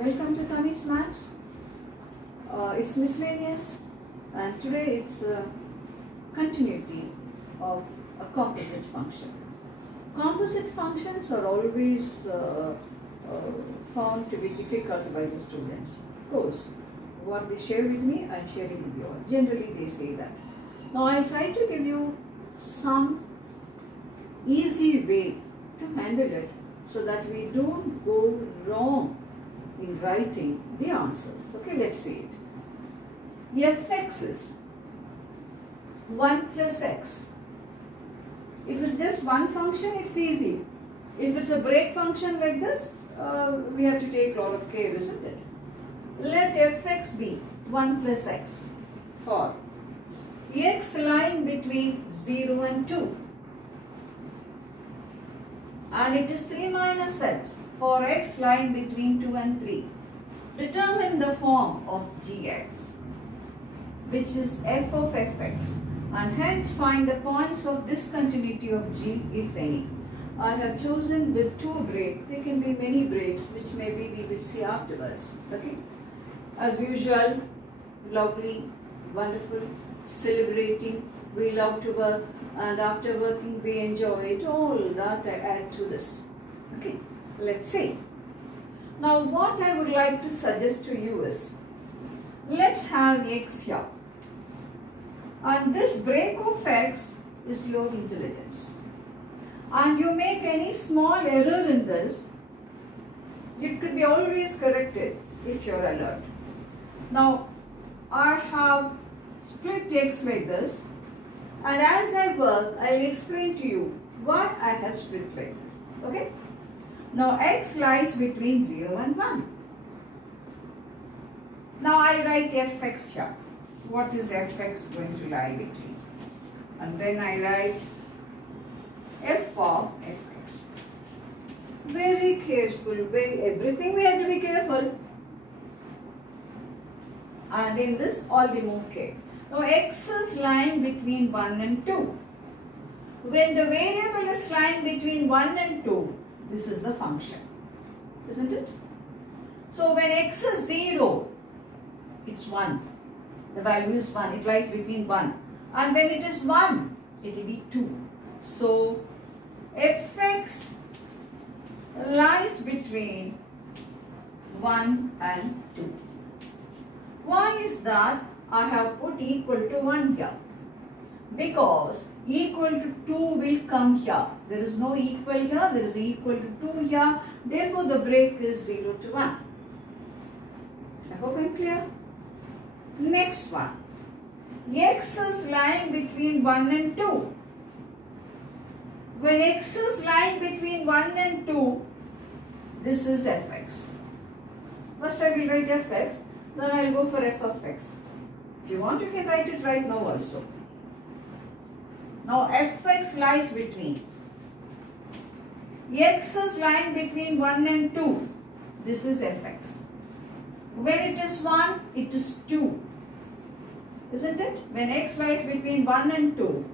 Welcome to Tami's Maths. It's miscellaneous, and today it's a continuity of a composite function. Composite functions are always found to be difficult by the students. Of course, what they share with me, I'm sharing with you all. Generally, they say that. Now, I'll try to give you some easy way to handle it so that we don't go wrong in writing the answers. Okay, let's see it. Fx is 1 plus x. If it's just one function, it's easy. If it's a break function like this, we have to take a lot of care, isn't it? Let fx be 1 plus x for x lying between 0 and 2. And it is 3 minus x for x lying between 2 and 3. Determine the form of gx, which is f of fx, and hence find the points of discontinuity of g, if any. I have chosen with 2 breaks. There can be many breaks, which maybe we will see afterwards. Okay. As usual, lovely, wonderful, celebrating. We love to work, and after working we enjoy it. All that I add to this. Okay. Let's see. Now, what I would like to suggest to you is, let's have x here. And this break of x is your intelligence. And you make any small error in this, it could be always corrected if you're alert. Now, I have split x like this, and as I work, I'll explain to you why I have split like this. Okay? Now, x lies between 0 and 1. Now, I write fx here. What is fx going to lie between? And then I write f of fx. Very careful, everything we have to be careful. And in this, all the more care. Now, x is lying between 1 and 2. When the variable is lying between 1 and 2, this is the function, isn't it? So, when x is 0, it's 1. The value is 1. It lies between 1. And when it is 1, it will be 2. So, fx lies between 1 and 2. Why is that? I have put equal to 1 here. Because equal to 2 will come here. There is no equal here. There is equal to 2 here. Therefore, the break is 0 to 1. I hope I am clear. Next one. X is lying between 1 and 2. When x is lying between 1 and 2, this is fx. First I will write fx, then I will go for f of x. If you want, you can write it right now also. Now fx lies between. X is lying between 1 and 2. This is fx. When it is 1, it is 2. Isn't it? When x lies between 1 and 2.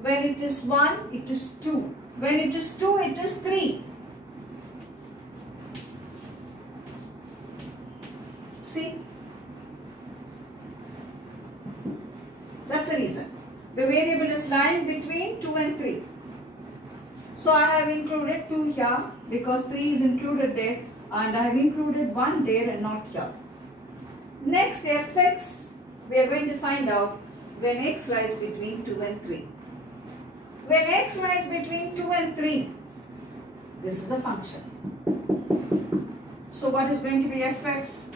When it is 1, it is 2. When it is 2, it is 3. See? That's the reason. The variable is lying between 2 and 3. So I have included 2 here because 3 is included there, and I have included 1 there and not here. Next, fx, we are going to find out when x lies between 2 and 3. When x lies between 2 and 3, this is the function. So what is going to be fx?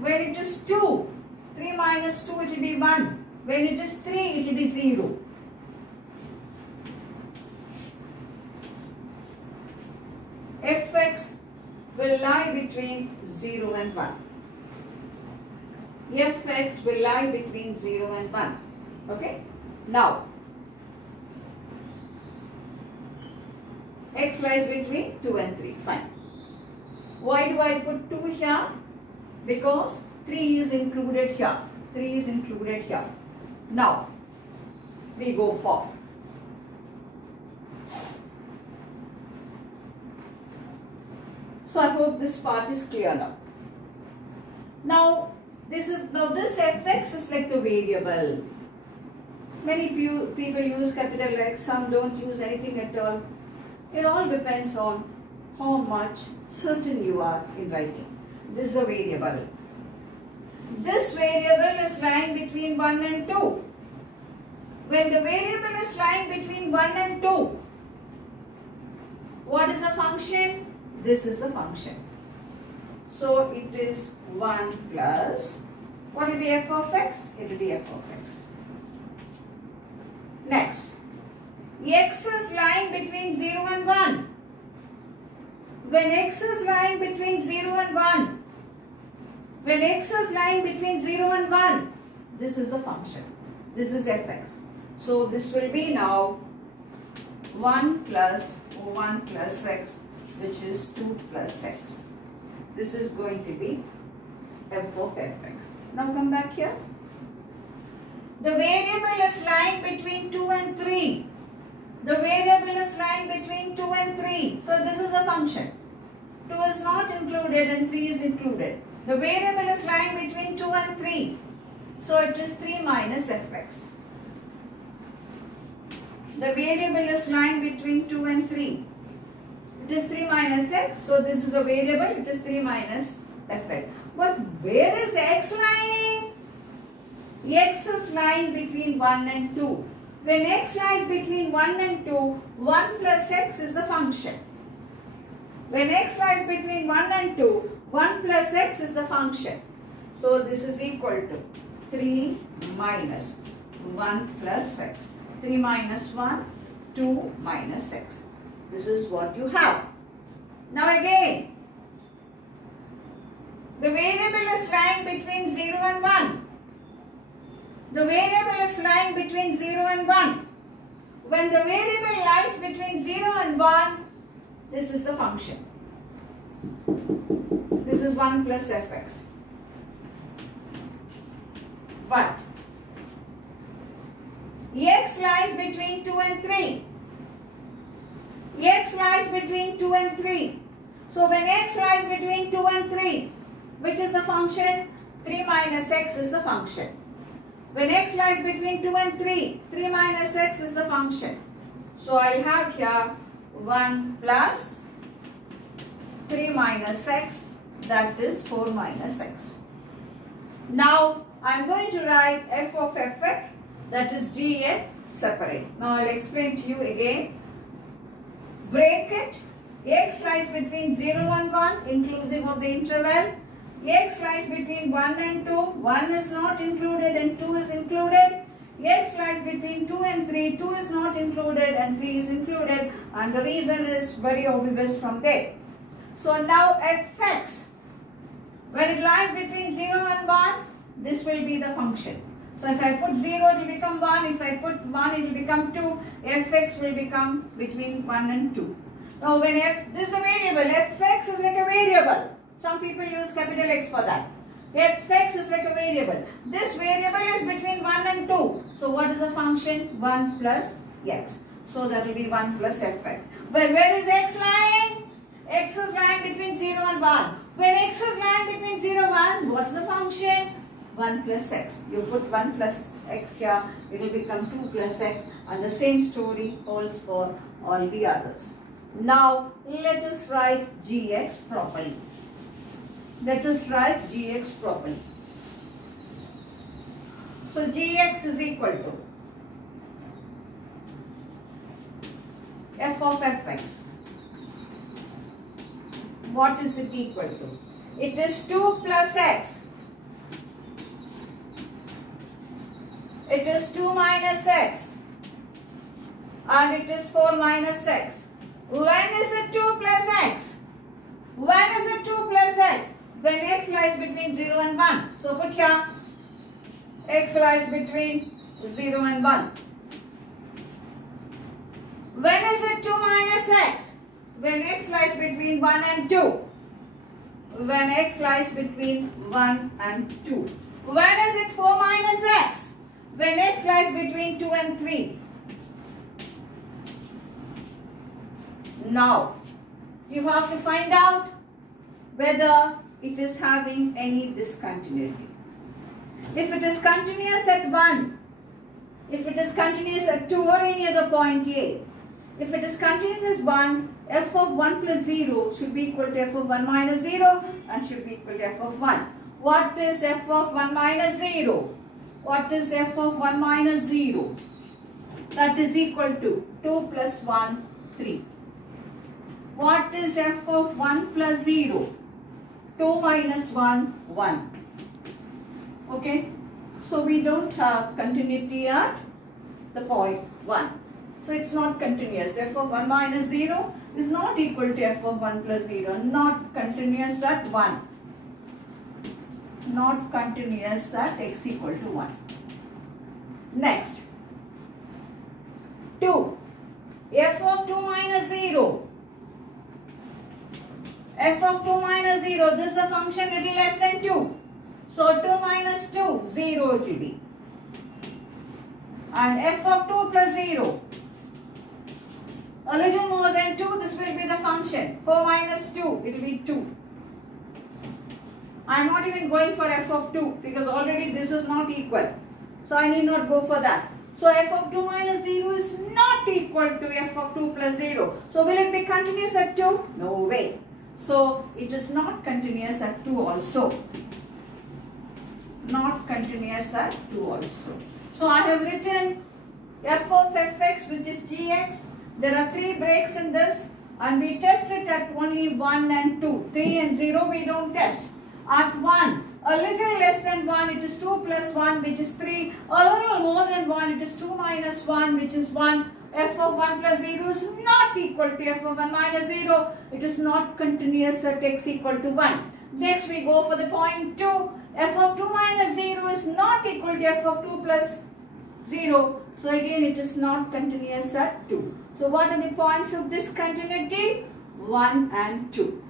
When it is 2, 3 minus 2, it will be 1. When it is 3, it will be 0. Fx will lie between 0 and 1. Fx will lie between 0 and 1. Okay? Now, x lies between 2 and 3. Fine. Why do I put 2 here? Because 3 is included here. 3 is included here. Now, we go for So I hope this part is clear now. Now this fx is like the variable. Many people use capital X, some don't use anything at all. It all depends on how much certain you are in writing. This is a variable. This variable is lying between 1 and 2. When the variable is lying between 1 and 2, what is the function? This is the function. So it is 1 plus, what will be f of x? It will be f of x. Next, x is lying between 0 and 1. When x is lying between 0 and 1, when x is lying between 0 and 1, this is the function. This is fx. So this will be now 1 plus x, which is 2 plus x. This is going to be f of fx. Now come back here. The variable is lying between 2 and 3. The variable is lying between 2 and 3. So this is the function. 2 is not included and 3 is included. The variable is lying between 2 and 3. So it is 3 minus fx. The variable is lying between 2 and 3. It is 3 minus x. So this is a variable. It is 3 minus fx. But where is x lying? X is lying between 1 and 2. When x lies between 1 and 2, 1 plus x is the function. When x lies between 1 and 2, 1 plus x is the function. So this is equal to 3 minus 1 plus x. 3 minus 1, 2 minus x. This is what you have. Now again, the variable is lying between 0 and 1. The variable is lying between 0 and 1. When the variable lies between 0 and 1, this is the function. This is 1 plus fx. But x lies between 2 and 3. X lies between 2 and 3. So when x lies between 2 and 3, which is the function? 3 minus x is the function. When x lies between 2 and 3, 3 minus x is the function. So I'll have here 1 plus 3 minus x, that is 4 minus x. Now I'm going to write f of fx, that is gx separate. Now I'll explain to you again. Break it. X lies between 0 and 1 inclusive of the interval. X lies between 1 and 2. 1 is not included and 2 is included. X lies between 2 and 3. 2 is not included and 3 is included. And the reason is very obvious from there. So now fx, when it lies between 0 and 1, this will be the function. So if I put 0, it will become 1. If I put 1, it will become 2. Fx will become between 1 and 2. Now when this is a variable, fx is like a variable. Some people use capital X for that. Fx is like a variable. This variable is between 1 and 2. So what is the function? 1 plus x. So that will be 1 plus fx. But where is x lying? X is lying between 0 and 1. When x is lying between 0 and 1, what's the function? 1 plus x. You put 1 plus x here, it will become 2 plus x, and the same story holds for all the others. Now let us write gx properly. Let us write gx properly. So gx is equal to f of fx. What is it equal to? It is 2 plus x. It is 2 minus x. And it is 4 minus x. When is it 2 plus x? When is it 2 plus x? When x lies between 0 and 1. So put here, x lies between 0 and 1. When is it 2 minus x? When x lies between 1 and 2. When x lies between 1 and 2. When is it 4 minus x? When x lies between 2 and 3. Now, you have to find out whether it is having any discontinuity. If it is continuous at 1, if it is continuous at 2 or any other point A, if it is continuous at 1, f of 1 plus 0 should be equal to f of 1 minus 0 and should be equal to f of 1. What is f of 1 minus 0? What is f of 1 minus 0? That is equal to 2 plus 1, 3. What is f of 1 plus 0? 2 minus 1, 1. Okay, so we don't have continuity at the point 1. So it's not continuous. F of 1 minus 0 is not equal to f of 1 plus 0. Not continuous at 1. Not continuous at x equal to 1. Next, 2. F of 2 minus 0. F of 2 minus 0, this is a function little less than 2. So 2 minus 2, 0 it will be. And f of 2 plus 0, a little more than 2, this will be the function. 4 minus 2, it will be 2. I am not even going for f of 2 because already this is not equal. So I need not go for that. So f of 2 minus 0 is not equal to f of 2 plus 0. So will it be continuous at 2? No way. So it is not continuous at 2 also. Not continuous at 2 also. So I have written f of fx, which is gx. There are 3 breaks in this and we test it at only 1 and 2. 3 and 0 we don't test. At 1, a little less than 1, it is 2 plus 1, which is 3. A little more than 1, it is 2 minus 1, which is 1. F of 1 plus 0 is not equal to f of 1 minus 0. It is not continuous at x equal to 1. Next we go for the point 2. F of 2 minus 0 is not equal to f of 2 plus 0. So again it is not continuous at 2. So what are the points of discontinuity? 1 and 2.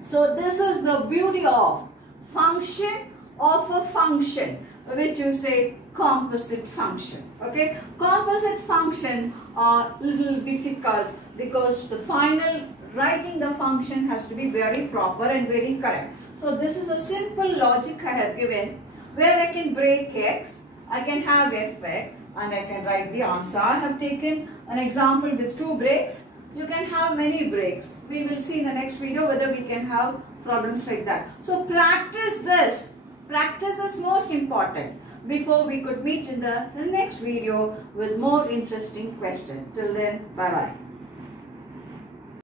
So this is the beauty of function of a function, which you say composite function. Okay, composite function are little difficult because the final writing the function has to be very proper and very correct. So this is a simple logic I have given where I can break x, I can have fx and I can write the answer. I have taken an example with 2 breaks. You can have many breaks. We will see in the next video whether we can have problems like that. So practice this. Practice is most important before we could meet in the next video with more interesting questions. Till then, bye-bye.